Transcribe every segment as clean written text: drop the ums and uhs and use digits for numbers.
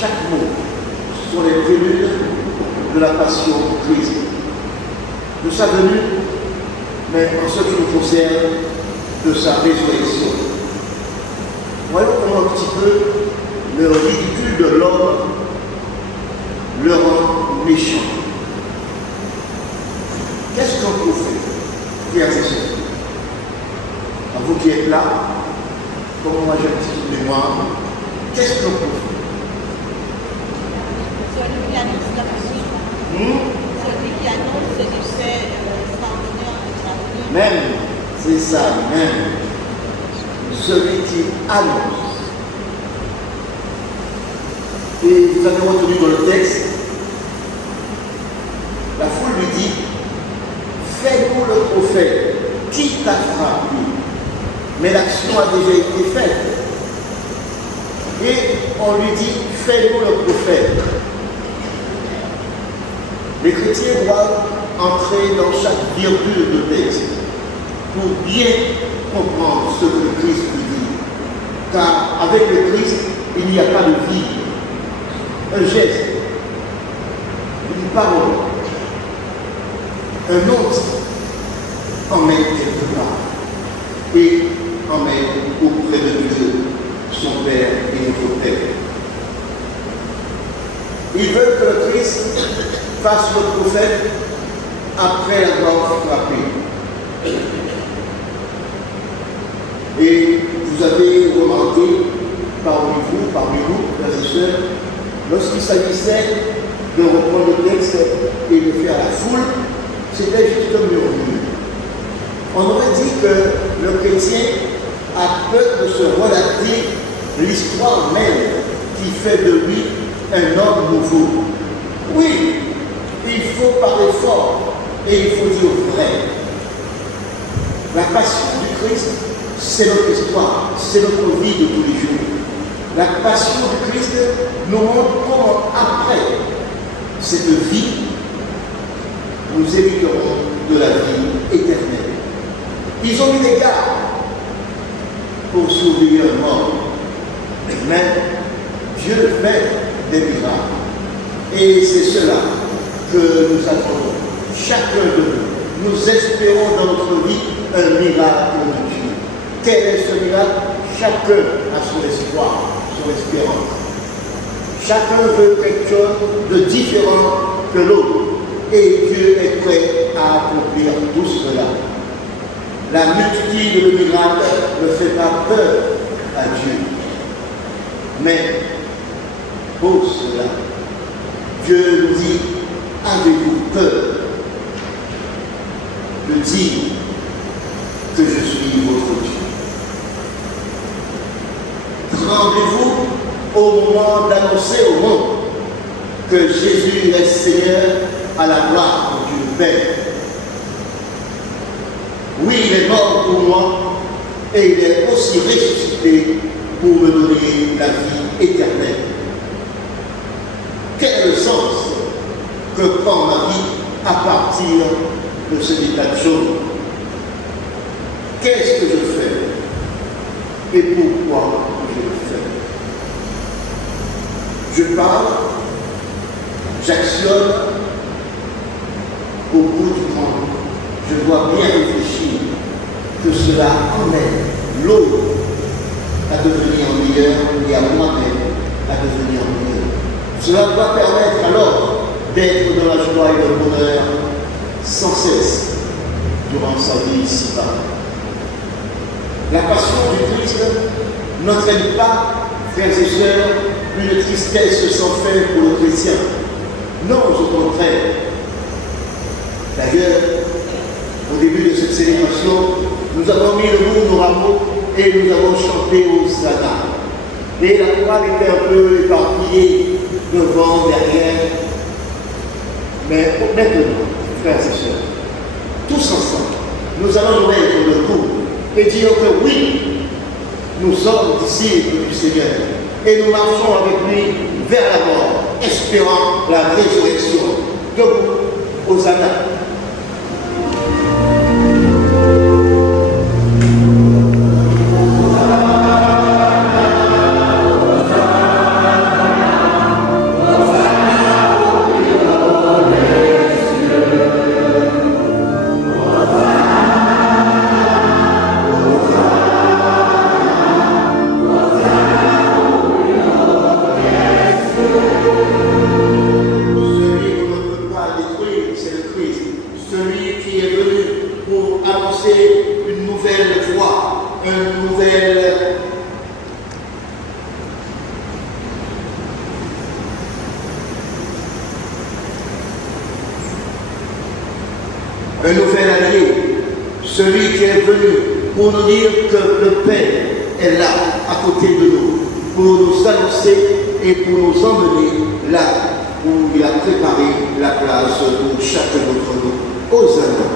chaque mot sont les préludes de la passion de Christ. De sa venue, mais en ce qui nous concerne, de sa résurrection. Voyons comment un petit peu le ridicule de l'homme le rend méchant. Qu'est-ce qu'on peut faire, frères et sœurs? À vous qui êtes là, comme moi j'ai une petite mémoire, qu'est-ce qu'on peut faire? Celui qui annonce la venue. Celui qui annonce ce décès extraordinaire. Même, c'est ça, même. Celui qui annonce. Et vous avez retenu dans le texte, la foule lui dit, fais-nous le prophète, qui t'a frappé? Mais l'action a déjà été faite. Et on lui dit, fais-nous le prophète. Les chrétiens doivent entrer dans chaque virgule de texte pour bien comprendre ce que le Christ nous dit. Car avec le Christ, il n'y a pas de vie. Un geste, une parole, un autre emmène quelque part et emmène auprès de Dieu, son Père et notre Père. Ils veulent que le Christ fasse le prophète après l'avoir frappé. Et vous avez remarqué parmi vous, frères et sœurs, lorsqu'il s'agissait de reprendre le texte et de faire la foule, c'était juste un murmure. On aurait dit que le chrétien a peur de se relater l'histoire même qui fait de lui un homme nouveau. Oui, il faut parler fort et il faut dire vrai. La passion du Christ, c'est notre histoire, c'est notre vie de tous les jours. La passion du Christ nous montre comment, après cette vie, nous hériterons de la vie éternelle. Ils ont mis des gardes pour survivre un mort. Mais Dieu fait des miracles. Et c'est cela que nous attendons. Chacun de nous. Nous espérons dans notre vie un miracle de Dieu. Quel est ce miracle? Chacun a son espoir, son espérance. Chacun veut quelque chose de différent que l'autre. Et Dieu est prêt à accomplir tout cela. La multitude de miracles ne fait pas peur à Dieu. Mais pour cela, Dieu nous dit, avez-vous peur de dire que je suis votre Dieu? Tremblez-vous au moment d'annoncer au monde que Jésus est Seigneur à la gloire de Dieu Père. Oui, il est mort pour moi et il est aussi ressuscité pour me donner la vie éternelle. Quel est le sens que prend ma vie à partir de cet état de choses? Qu'est-ce que je fais et pourquoi je le fais? Je parle, j'actionne, au bout du compte, je dois bien réfléchir que cela emmène l'autre à devenir meilleur et à moi-même à devenir meilleur. Cela doit permettre alors d'être dans la joie et le bonheur sans cesse durant sa vie ici-bas. La passion du Christ n'entraîne pas, frères et sœurs, une tristesse sans fin pour le chrétien. Non, au contraire. D'ailleurs, au début de cette célébration, nous avons mis le bout nos rameaux et nous avons chanté au Sana. Et la chorale était un peu éparpillée devant, derrière. Mais maintenant, frères et sœurs, tous ensemble, nous allons nous mettre le coup et dire que oui, nous sommes disciples du Seigneur et nous marchons avec lui vers la mort, espérant la résurrection. Debout, Hosanna. un nouvel allié, celui qui est venu pour nous dire que le Père est là, à côté de nous, pour nous annoncer et pour nous emmener là où il a préparé la place pour chacun d'entre nous. Hosanna.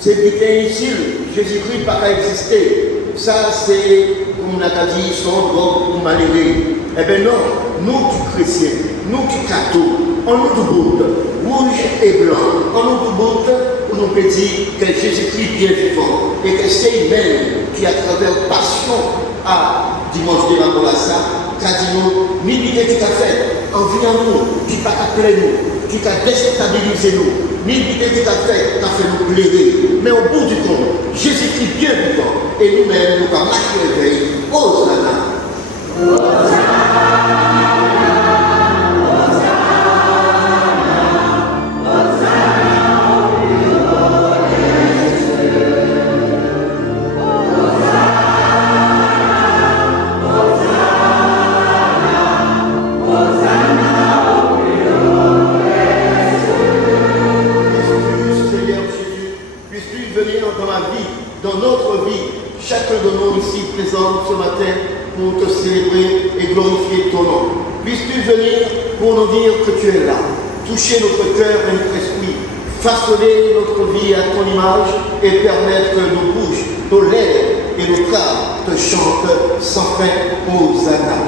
C'est bien inutile, Jésus-Christ n'a pas existé. Ça, c'est, comme on a dit, son drogue ou malheureux. Eh bien non, nous qui chrétiens, nous qui cathos, on nous tout rouge et blanc, on nous tout pour nous dire que Jésus-Christ bien vivant et que c'est lui-même qui, à travers passion à dimanche de la Bolassa, qui a dit nous, ni l'idée qui t'a fait, en venant nous, qui n'a pas appelé nous, qui t'a déstabilisé nous. Ni l'idée qui t'a fait nous plaider. Mais au bout du compte, Jésus-Christ bien vivant. Et nous-mêmes, nous allons marquer le veille. Hosanna. Dans notre vie, chacun de nous ici présents ce matin pour te célébrer et glorifier ton nom. Puisses-tu venir pour nous dire que tu es là, toucher notre cœur et notre esprit, façonner notre vie à ton image et permettre que nos bouches, nos lèvres et nos cœurs te chantent sans fin. Hosanna.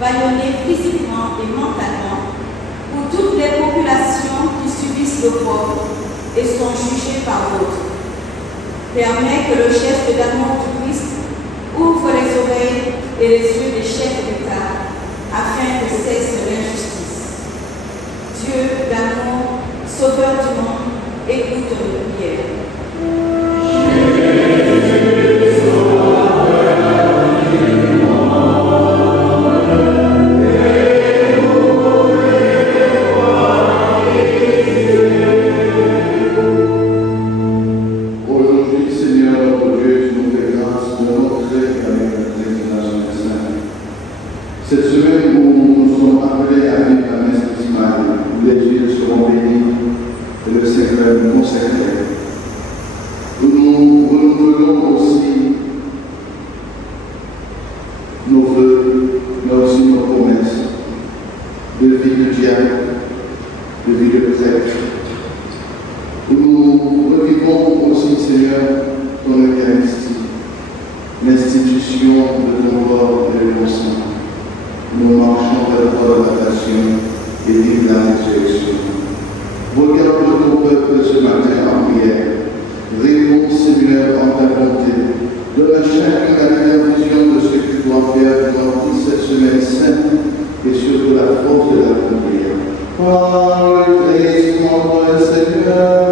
bâillonnés physiquement et mentalement, pour toutes les populations qui subissent l'opprobre et sont jugées par d'autres. Permets que le geste d'amour du Christ ouvre les oreilles et les yeux des chefs d'État afin que cesse l'injustice. Dieu d'amour, Sauveur du monde, écoute nos prières. Cette semaine où nous sommes appelés à vivre la messe prismale, où les dieux seront bénis et le Seigneur nous consacré, où nous renouvelons aussi nos vœux, mais aussi nos promesses de vie de diable, de vie de prêtre, où nous revivons aussi, Seigneur, ton Eucharistie, l'institution de ton corps et de ton sang. Nous marchons vers la relation et vive la résurrection. Regarde ton peuple ce matin en prière. Réponds, Seigneur, en ta bonté. Donne à chacun la meilleure vision de ce que tu dois faire dans toute cette semaine sainte et surtout la force de la prière. Par le Christ, notre Seigneur.